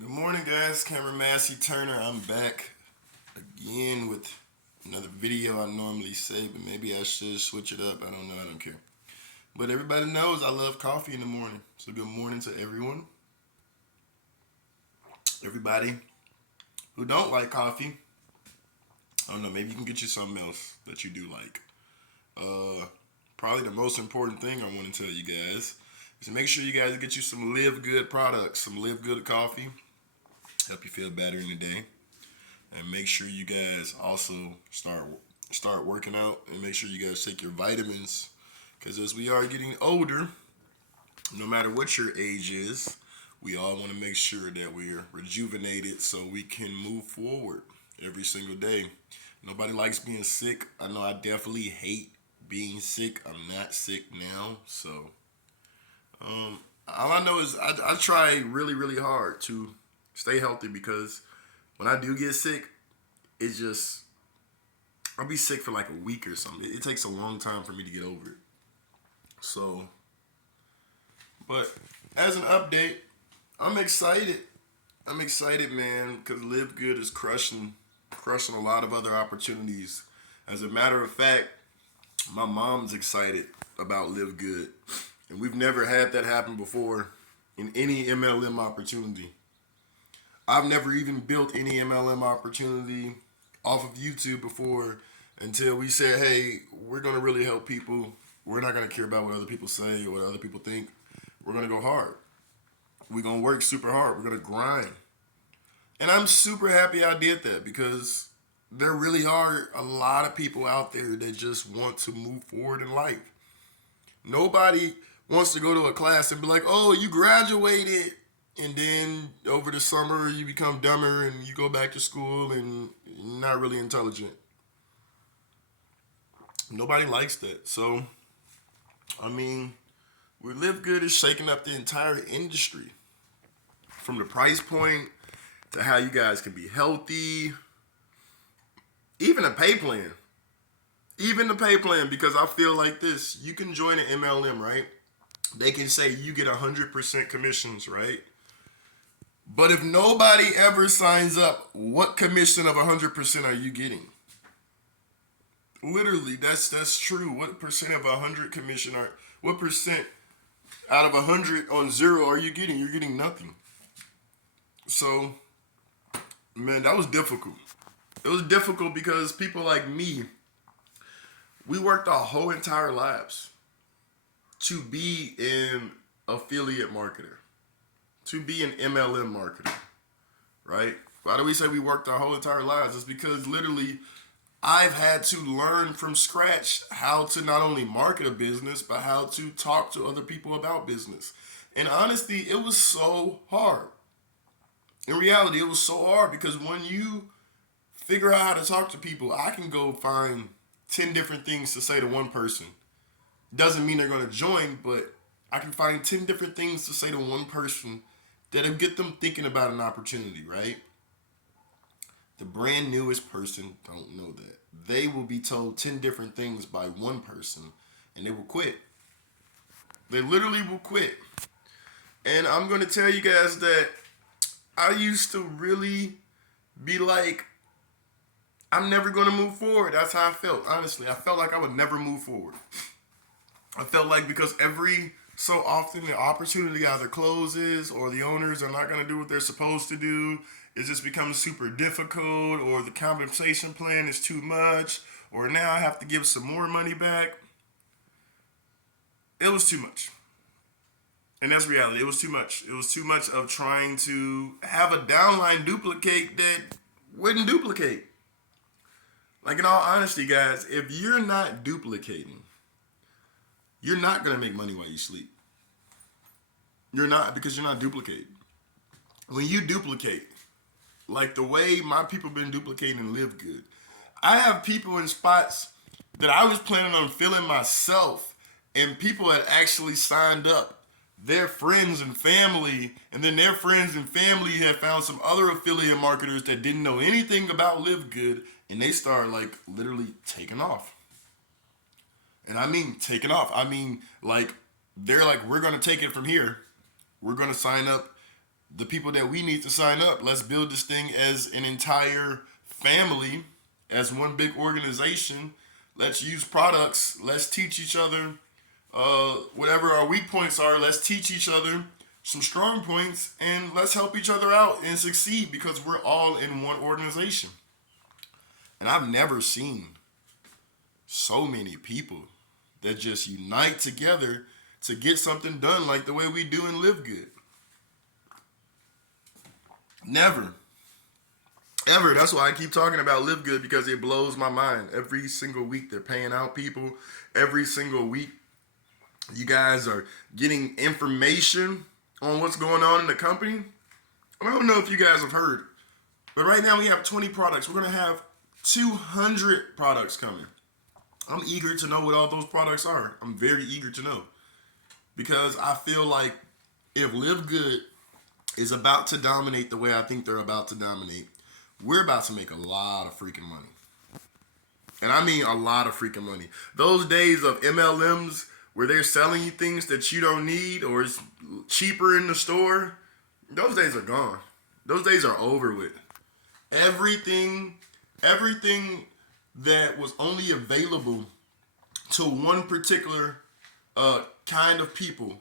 Good morning, guys. Cameron Massey-Turner. I'm back again with another video I normally say, but maybe I should switch it up. I don't know. I don't care. But everybody knows I love coffee in the morning. So good morning to everyone. Everybody who don't like coffee, I don't know. Maybe you can get you something else that you do like. Probably the most important thing I want to tell you guys is to make sure you guys get you some LiveGood products, some LiveGood coffee. Help you feel better in the day, and make sure you guys also start working out, and make sure you guys take your vitamins, because as we are getting older, no matter what your age is, we all want to make sure that we're rejuvenated so we can move forward every single day. Nobody likes being sick. I know I definitely hate being sick. I'm not sick now, so all I know is I try really, really hard to stay healthy, because when I do get sick, it's just, I'll be sick for like a week or something. It takes a long time for me to get over it. So, but as an update, I'm excited. I'm excited, man, because LiveGood is crushing a lot of other opportunities. As a matter of fact, my mom's excited about LiveGood, and we've never had that happen before in any MLM opportunity. I've never even built any MLM opportunity off of YouTube before, until we said, hey, we're going to really help people. We're not going to care about what other people say or what other people think. We're going to go hard. We're going to work super hard. We're going to grind. And I'm super happy I did that, because there really are a lot of people out there that just want to move forward in life. Nobody wants to go to a class and be like, oh, you graduated, and then over the summer you become dumber and you go back to school and you're not really intelligent. Nobody likes that. So, I mean, we LiveGood is shaking up the entire industry. From the price point to how you guys can be healthy, even a pay plan. Even the pay plan, because I feel like this. You can join an MLM, right? They can say you get 100% commissions, right? But if nobody ever signs up, what commission of 100% are you getting? Literally, that's true. What percent of 100 commission are? What percent out of 100 on zero are you getting? You're getting nothing. So, man, that was difficult. It was difficult because people like me, we worked our whole entire lives to be an affiliate marketer, to be an MLM marketer, right? Why do we say we worked our whole entire lives? It's because literally I've had to learn from scratch how to not only market a business, but how to talk to other people about business. And honestly, it was so hard. In reality, it was so hard, because when you figure out how to talk to people, I can go find 10 different things to say to one person. Doesn't mean they're going to join, but I can find 10 different things to say to one person that'll get them thinking about an opportunity, right? The brand newest person don't know that. They will be told 10 different things by one person, and they will quit. They literally will quit. And I'm going to tell you guys that I used to really be like, I'm never going to move forward. That's how I felt, honestly. I felt like I would never move forward. I felt like because every so often the opportunity either closes, or the owners are not going to do what they're supposed to do. It just becomes super difficult, or the compensation plan is too much, or now I have to give some more money back. It was too much. And that's reality. It was too much. It was too much of trying to have a downline duplicate that wouldn't duplicate. Like, in all honesty, guys, if you're not duplicating, you're not going to make money while you sleep. You're not, because you're not duplicating. When you duplicate, like the way my people been duplicating LiveGood, I have people in spots that I was planning on filling myself, and people had actually signed up. Their friends and family, and then their friends and family had found some other affiliate marketers that didn't know anything about LiveGood, and they started like literally taking off. And I mean taking off. I mean, like, they're like, we're gonna take it from here. We're gonna sign up the people that we need to sign up. Let's build this thing as an entire family, as one big organization. Let's use products. Let's teach each other whatever our weak points are. Let's teach each other some strong points, and let's help each other out and succeed because we're all in one organization. And I've never seen so many people that just unite together to get something done like the way we do in LiveGood. Never. Ever. That's why I keep talking about LiveGood, because it blows my mind. Every single week they're paying out people. Every single week you guys are getting information on what's going on in the company. I don't know if you guys have heard, but right now we have 20 products. We're going to have 200 products coming. I'm eager to know what all those products are. I'm very eager to know, because I feel like if LiveGood is about to dominate the way I think they're about to dominate, we're about to make a lot of freaking money. And I mean a lot of freaking money. Those days of MLMs where they're selling you things that you don't need or it's cheaper in the store, those days are gone. Those days are over with. Everything that was only available to one particular kind of people,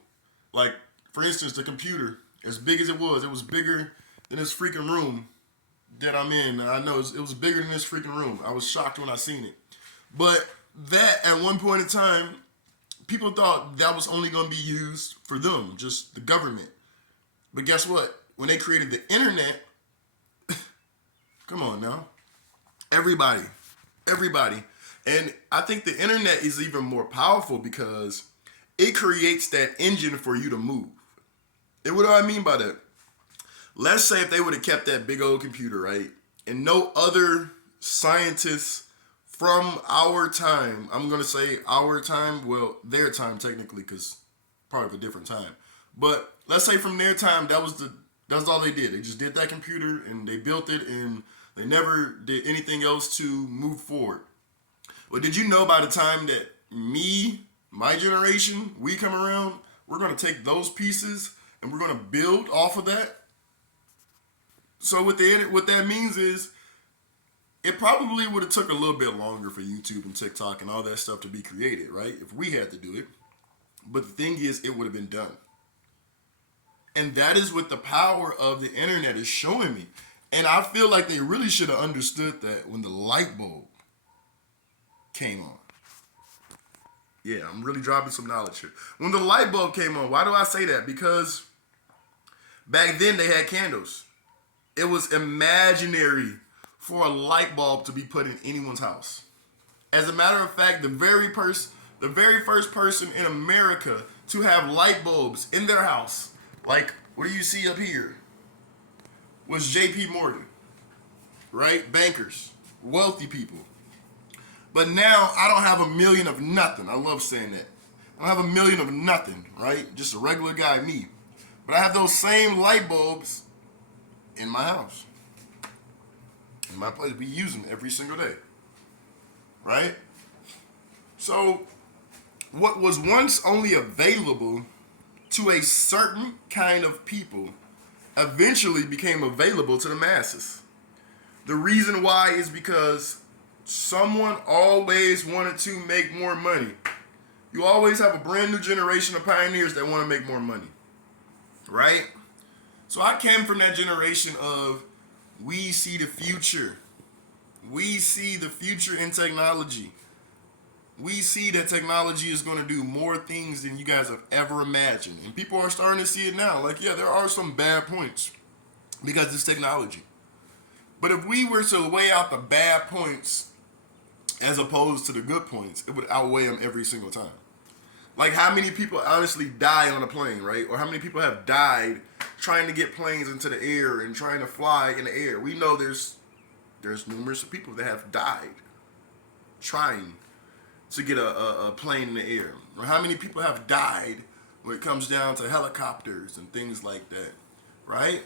like for instance the computer, as big as it was bigger than this freaking room that I'm in. I know it was bigger than this freaking room. I was shocked when I seen it. But that at one point in time, people thought that was only going to be used for them, just the government. But guess what? When they created the internet, come on now, everybody. And I think the internet is even more powerful because it creates that engine for you to move. And what do I mean by that? Let's say if they would have kept that big old computer, right? And no other scientists from our time, I'm going to say our time, well, their time technically, because part of a different time. But let's say from their time, that's all they did. They just did that computer and they built it and they never did anything else to move forward. But did you know by the time that my generation, we come around, we're going to take those pieces and we're going to build off of that? So what that means is it probably would have took a little bit longer for YouTube and TikTok and all that stuff to be created, right? If we had to do it. But the thing is, it would have been done. And that is what the power of the internet is showing me. And I feel like they really should have understood that when the light bulb came on. Yeah, I'm really dropping some knowledge here. When the light bulb came on, why do I say that? Because back then they had candles. It was imaginary for a light bulb to be put in anyone's house. As a matter of fact, the very first person in America to have light bulbs in their house, like what do you see up here, was J.P. Morgan, right? Bankers, wealthy people. But now I don't have a million of nothing. I love saying that. I don't have a million of nothing, right? Just a regular guy, me. But I have those same light bulbs in my house. In my place, we use them every single day, right? So what was once only available to a certain kind of people eventually became available to the masses. The reason why is because someone always wanted to make more money. You always have a brand new generation of pioneers that want to make more money, right? So I came from that generation of we see the future. We see the future in technology. We see that technology is going to do more things than you guys have ever imagined. And people are starting to see it now. Like, yeah, there are some bad points because it's technology. But if we were to weigh out the bad points as opposed to the good points, it would outweigh them every single time. Like how many people honestly die on a plane, right? Or how many people have died trying to get planes into the air and trying to fly in the air? We know there's numerous people that have died trying to get a plane in the air. Or how many people have died when it comes down to helicopters and things like that, right?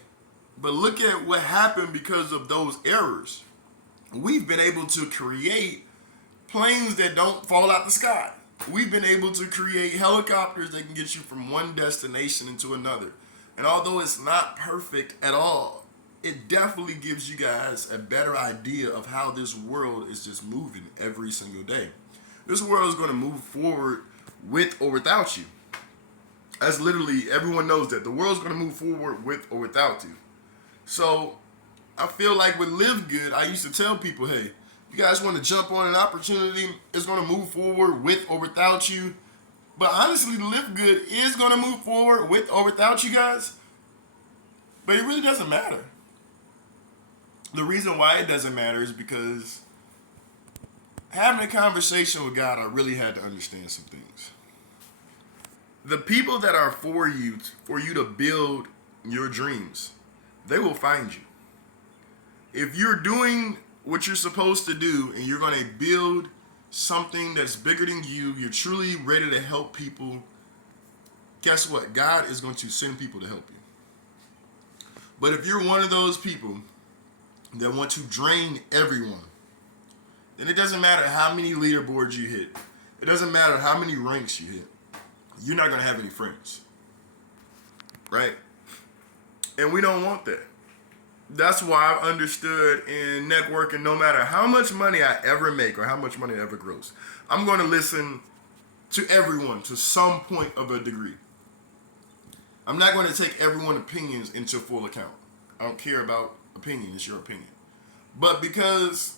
But look at what happened because of those errors. We've been able to create planes that don't fall out the sky. We've been able to create helicopters that can get you from one destination into another. And although it's not perfect at all, it definitely gives you guys a better idea of how this world is just moving every single day. This world is going to move forward with or without you. That's literally, everyone knows that. The world's going to move forward with or without you. So I feel like with LiveGood, I used to tell people, hey, you guys want to jump on an opportunity, it's going to move forward with or without you. But honestly, LiveGood is going to move forward with or without you guys. But it really doesn't matter. The reason why it doesn't matter is because having a conversation with God, I really had to understand some things. The people that are for you to build your dreams, they will find you. If you're doing what you're supposed to do and you're going to build something that's bigger than you, you're truly ready to help people, guess what? God is going to send people to help you. But if you're one of those people that want to drain everyone, then it doesn't matter how many leaderboards you hit. It doesn't matter how many ranks you hit. You're not going to have any friends. Right? And we don't want that. That's why I've understood in networking, no matter how much money I ever make or how much money I ever gross, I'm going to listen to everyone to some point of a degree. I'm not going to take everyone's opinions into full account. I don't care about opinion. It's your opinion. But because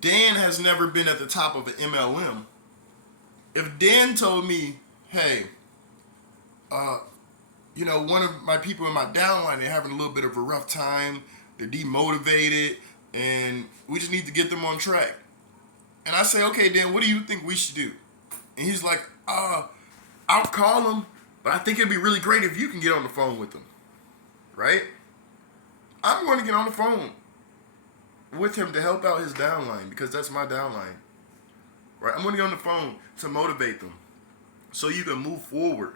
Dan has never been at the top of an MLM, if Dan told me, hey, one of my people in my downline, they're having a little bit of a rough time, they're demotivated, and we just need to get them on track. And I say, okay, Dan, what do you think we should do? And he's like, I'll call them, but I think it'd be really great if you can get on the phone with them. Right? I'm going to get on the phone with him to help out his downline because that's my downline. Right? I'm going to get on the phone to motivate them so you can move forward.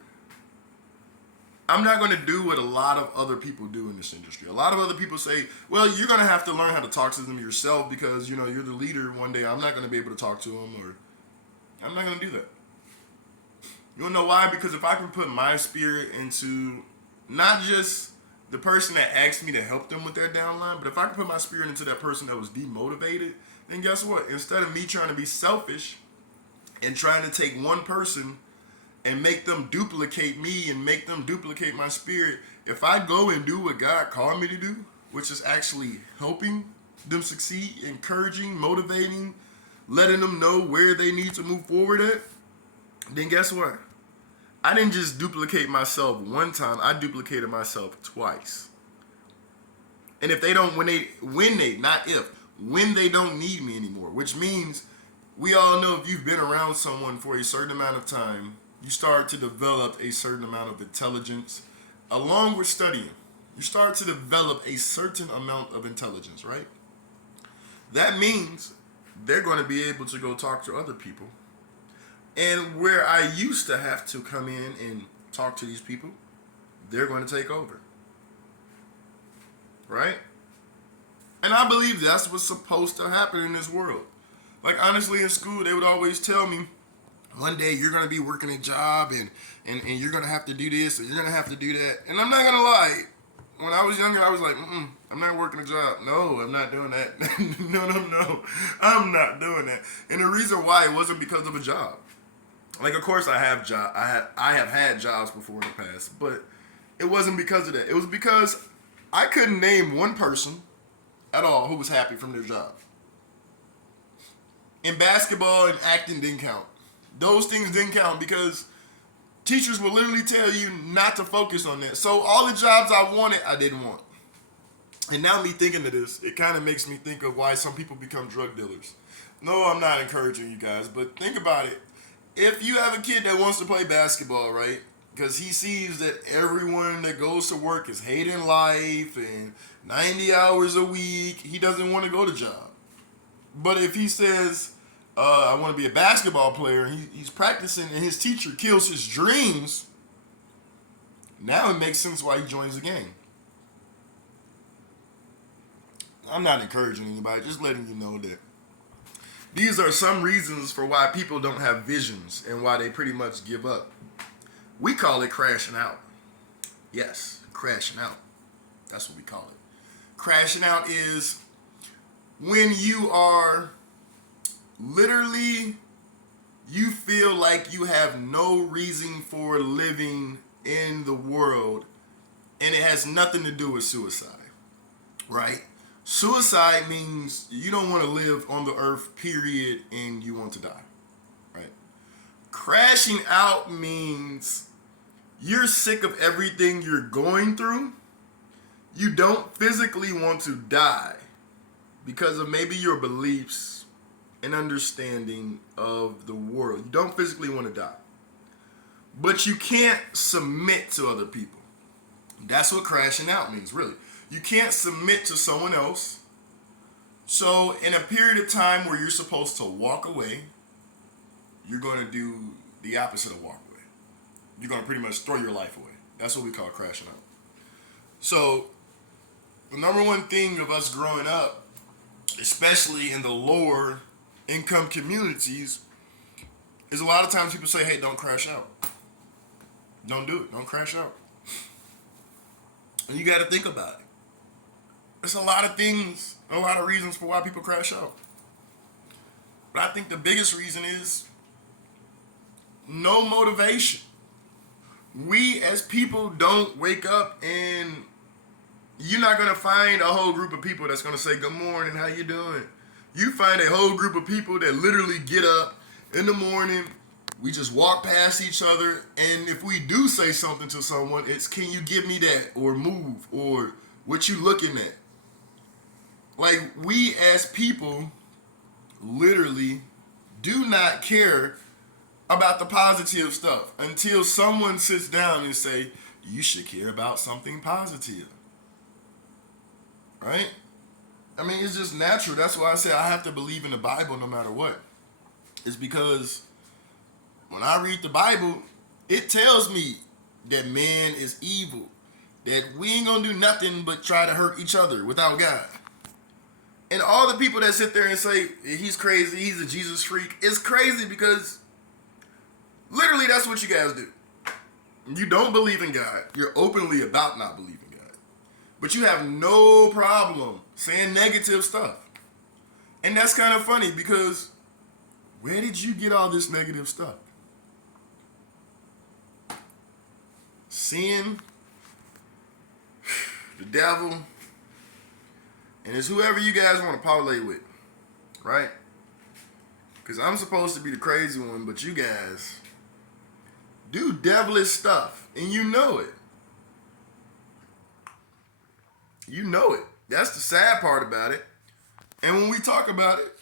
I'm not going to do what a lot of other people do in this industry. A lot of other people say, well, you're going to have to learn how to talk to them yourself because, you're the leader one day. I'm not going to be able to talk to them, or I'm not going to do that. You want to know why? Because if I can put my spirit into not just the person that asked me to help them with their downline, but if I can put my spirit into that person that was demotivated, then guess what? Instead of me trying to be selfish and trying to take one person and make them duplicate me and make them duplicate my spirit, if I go and do what God called me to do, which is actually helping them succeed, encouraging, motivating, letting them know where they need to move forward at, then guess what? I didn't just duplicate myself one time, I duplicated myself twice. And if they don't, when they don't need me anymore, which means we all know if you've been around someone for a certain amount of time, you start to develop a certain amount of intelligence. Along with studying, you start to develop a certain amount of intelligence, right? That means they're going to be able to go talk to other people. And where I used to have to come in and talk to these people, they're going to take over. Right? And I believe that's what's supposed to happen in this world. Like, honestly, in school, they would always tell me, one day you're going to be working a job and you're going to have to do this and you're going to have to do that. And I'm not going to lie. When I was younger, I was like, I'm not working a job. No, I'm not doing that. No. I'm not doing that. And the reason why, it wasn't because of a job. Like, of course, I have had jobs before in the past, but it wasn't because of that. It was because I couldn't name one person at all who was happy from their job. In basketball and acting didn't count. Those things didn't count because teachers will literally tell you not to focus on that. So all the jobs I wanted, I didn't want. And now me thinking of this, it kind of makes me think of why some people become drug dealers. No, I'm not encouraging you guys, but think about it. If you have a kid that wants to play basketball, right, because he sees that everyone that goes to work is hating life and 90 hours a week, he doesn't want to go to job. But if he says, I want to be a basketball player, and he's practicing and his teacher kills his dreams, now it makes sense why he joins the game. I'm not encouraging anybody, just letting you know that these are some reasons for why people don't have visions and why they pretty much give up. We call it crashing out. Yes, Crashing out. That's what we call it. Crashing out is when you are literally, you feel like you have no reason for living in the world, and it has nothing to do with suicide, right? Suicide means you don't want to live on the earth, period, and you want to die, right? Crashing out means you're sick of everything you're going through. You don't physically want to die because of maybe your beliefs and understanding of the world. You don't physically want to die. But you can't submit to other people. That's what crashing out means, really. You can't submit to someone else. So in a period of time where you're supposed to walk away, you're going to do the opposite of walk away. You're going to pretty much throw your life away. That's what we call crashing out. So the number one thing of us growing up, especially in the lower income communities, is a lot of times people say, hey, don't crash out. Don't do it. Don't crash out. And you got to think about it. There's a lot of things, a lot of reasons for why people crash out. But I think the biggest reason is no motivation. We as people don't wake up, and you're not going to find a whole group of people that's going to say, good morning, how you doing? You find a whole group of people that literally get up in the morning, we just walk past each other, and if we do say something to someone, it's, can you give me that, or move, or what you looking at? Like, we as people literally do not care about the positive stuff until someone sits down and say, you should care about something positive. Right? I mean, it's just natural. That's why I say I have to believe in the Bible no matter what. It's because when I read the Bible, it tells me that man is evil, that we ain't gonna do nothing but try to hurt each other without God. And all the people that sit there and say, he's crazy, he's a Jesus freak, it's crazy because literally that's what you guys do. You don't believe in God. You're openly about not believing God. But you have no problem saying negative stuff. And that's kind of funny because where did you get all this negative stuff? Sin, the devil, and it's whoever you guys want to parlay with, right? Because I'm supposed to be the crazy one, but you guys do devilish stuff, and you know it. You know it. That's the sad part about it. And when we talk about it,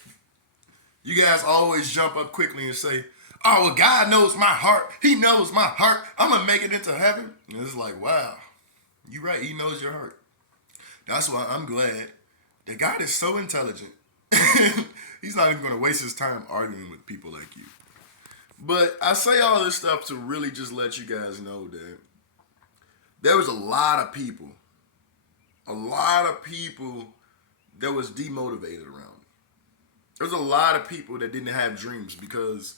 you guys always jump up quickly and say, oh, well, God knows my heart. He knows my heart. I'm going to make it into heaven. And it's like, wow, you're right. He knows your heart. That's why I'm glad that God is so intelligent. He's not even going to waste his time arguing with people like you. But I say all this stuff to really just let you guys know that there was a lot of people that was demotivated around me. There's a lot of people that didn't have dreams because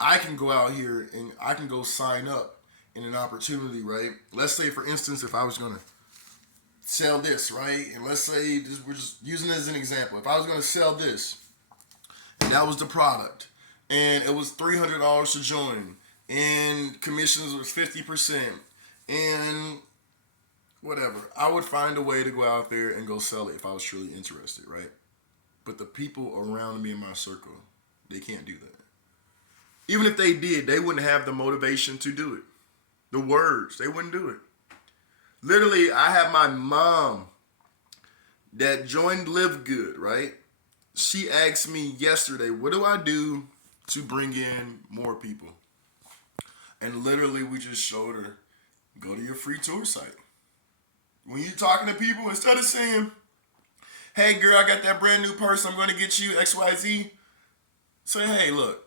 I can go out here and I can go sign up in an opportunity, right? Let's say, for instance, if I was going to sell this, right? And let's say, we're just using it as an example. If I was going to sell this, and that was the product, and it was $300 to join, and commissions was 50%, and whatever, I would find a way to go out there and go sell it if I was truly interested, right? But the people around me in my circle, they can't do that. Even if they did, they wouldn't have the motivation to do it. The words, they wouldn't do it. Literally, I have my mom that joined LiveGood, right? She asked me yesterday, what do I do to bring in more people? And literally, we just showed her, go to your free tour site. When you're talking to people, instead of saying, hey, girl, I got that brand new purse, I'm going to get you XYZ, say, hey, look,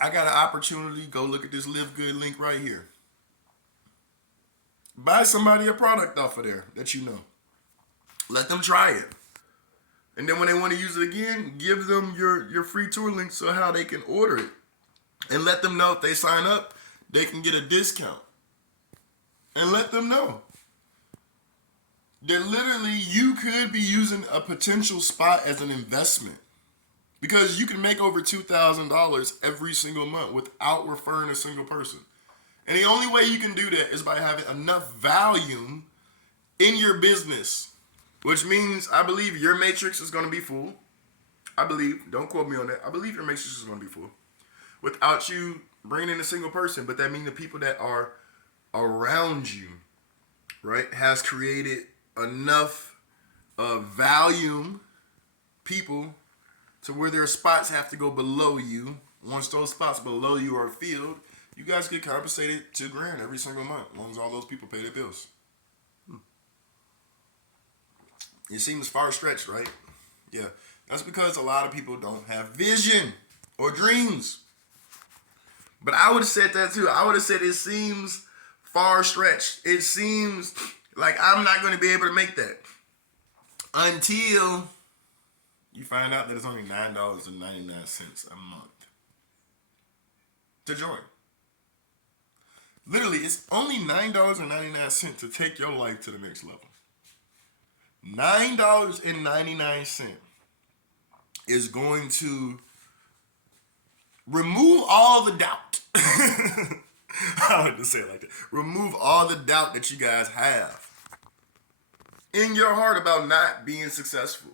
I got an opportunity. Go look at this LiveGood link right here. Buy somebody a product off of there that you know. Let them try it. And then when they want to use it again, give them your free tour link so how they can order it. And let them know if they sign up, they can get a discount. And let them know. that literally you could be using a potential spot as an investment. Because you can make over $2,000 every single month without referring a single person. And the only way you can do that is by having enough volume in your business. Which means I believe your matrix is going to be full. I believe, don't quote me on that. I believe your matrix is going to be full. Without you bringing in a single person. But that means the people that are around you, right, has created enough volume, people, to where their spots have to go below you. Once those spots below you are filled, you guys get compensated $2,000 every single month, as long as all those people pay their bills. It seems far stretched, right? Yeah, that's because a lot of people don't have vision or dreams. But I would have said that too. I would have said it seems far stretched. It seems like I'm not going to be able to make that until you find out that it's only $9.99 a month to join. Literally, it's only $9.99 to take your life to the next level. $9.99 is going to remove all the doubt. I like to say it like that. Remove all the doubt that you guys have in your heart about not being successful.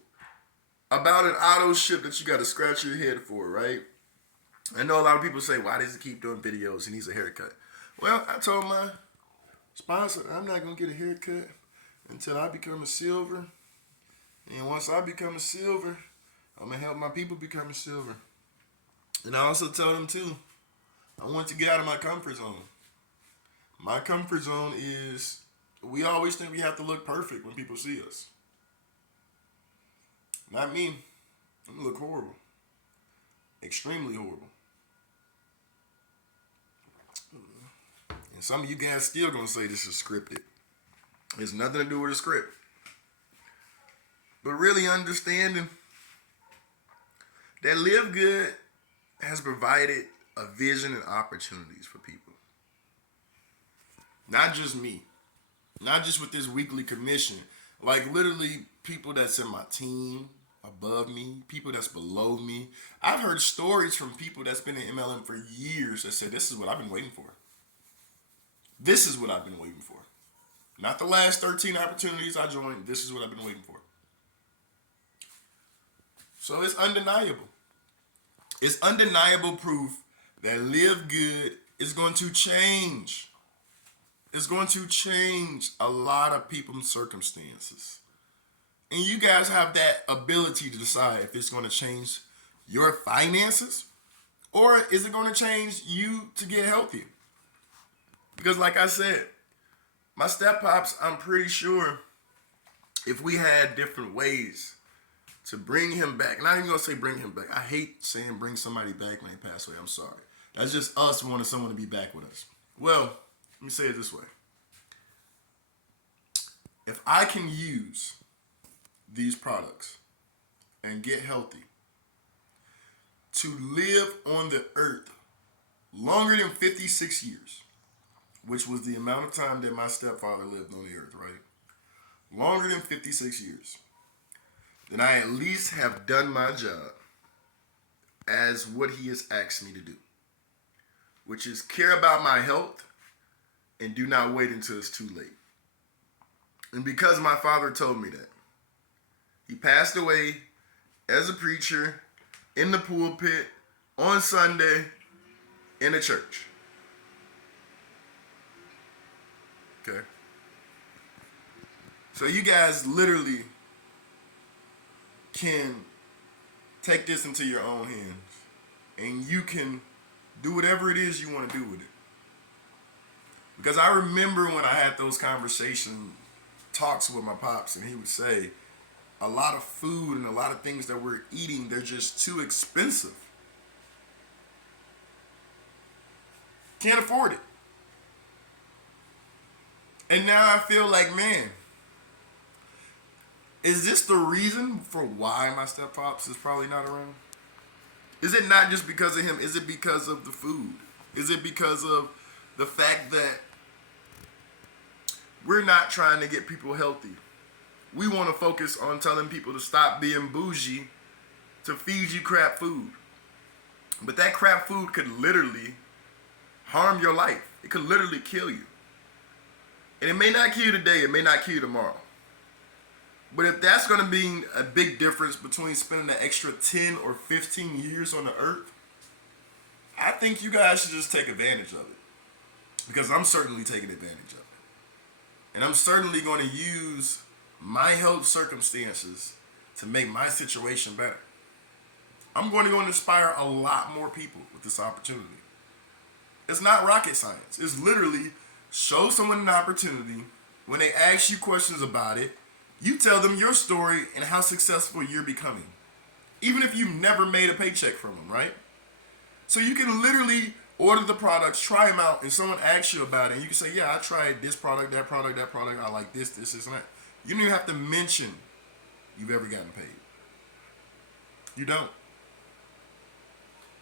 About an auto ship that you got to scratch your head for, right? I know a lot of people say, why does he keep doing videos? He needs a haircut. Well, I told my sponsor, I'm not going to get a haircut until I become a silver. And once I become a silver, I'm going to help my people become a silver. And I also told them, too, I want to get out of my comfort zone. My comfort zone is, we always think we have to look perfect when people see us. Not me. I'm gonna look horrible. Extremely horrible. And some of you guys still gonna say this is scripted. It's nothing to do with a script. But really understanding that LiveGood has provided a vision and opportunities for people. Not just me. Not just with this weekly commission. Like literally people that's in my team, above me, people that's below me. I've heard stories from people that's been in MLM for years that said, this is what I've been waiting for. This is what I've been waiting for. Not the last 13 opportunities I joined. This is what I've been waiting for. So it's undeniable. It's undeniable proof that LiveGood is going to change. It's going to change a lot of people's circumstances. And you guys have that ability to decide if it's going to change your finances or is it going to change you to get healthy. Because like I said, my step pops, I'm pretty sure if we had different ways to bring him back, not even going to say bring him back. I hate saying bring somebody back when they pass away. I'm sorry. That's just us wanting someone to be back with us. Well, let me say it this way. If I can use these products and get healthy to live on the earth longer than 56 years, which was the amount of time that my stepfather lived on the earth, right? Longer than 56 years, then I at least have done my job as what he has asked me to do, which is care about my health and do not wait until it's too late. And because my father told me that, he passed away as a preacher in the pulpit on Sunday in a church. Okay? So you guys literally can take this into your own hands and you can do whatever it is you want to do with it. Because I remember when I had those talks with my pops, and he would say, a lot of food and a lot of things that we're eating, they're just too expensive. Can't afford it. And now I feel like, man, is this the reason for why my step-pops is probably not around? Is it not just because of him? Is it because of the food? Is it because of the fact that we're not trying to get people healthy? we want to focus on telling people to stop being bougie to feed you crap food. But that crap food could literally harm your life. It could literally kill you. And it may not kill you today, it may not kill you tomorrow. But if that's going to be a big difference between spending an extra 10 or 15 years on the earth, I think you guys should just take advantage of it. Because I'm certainly taking advantage of it. And I'm certainly going to use my health circumstances to make my situation better. I'm going to go and inspire a lot more people with this opportunity. It's not rocket science. It's literally show someone an opportunity. When they ask you questions about it, you tell them your story and how successful you're becoming. Even if you've never made a paycheck from them, right? So you can literally order the products, try them out, and someone asks you about it, and you can say, yeah, I tried this product, that product, that product. I like this, and that. You don't even have to mention you've ever gotten paid. You don't.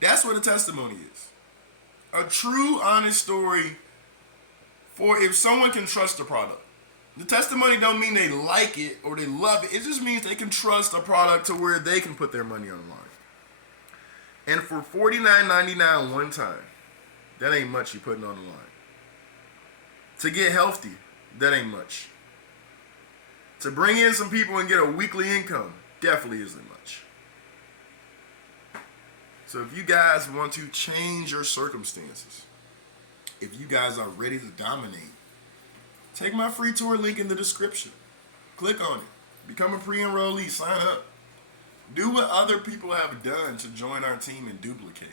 That's what a testimony is. A true, honest story for if someone can trust the product. The testimony don't mean they like it or they love it. It just means they can trust a product to where they can put their money on the line. And for $49.99 one time, that ain't much you're putting on the line. To get healthy, that ain't much. To bring in some people and get a weekly income, definitely isn't much. So if you guys want to change your circumstances, if you guys are ready to dominate, take my free tour link in the description. Click on it. Become a pre-enrollee. Sign up. Do what other people have done to join our team and duplicate.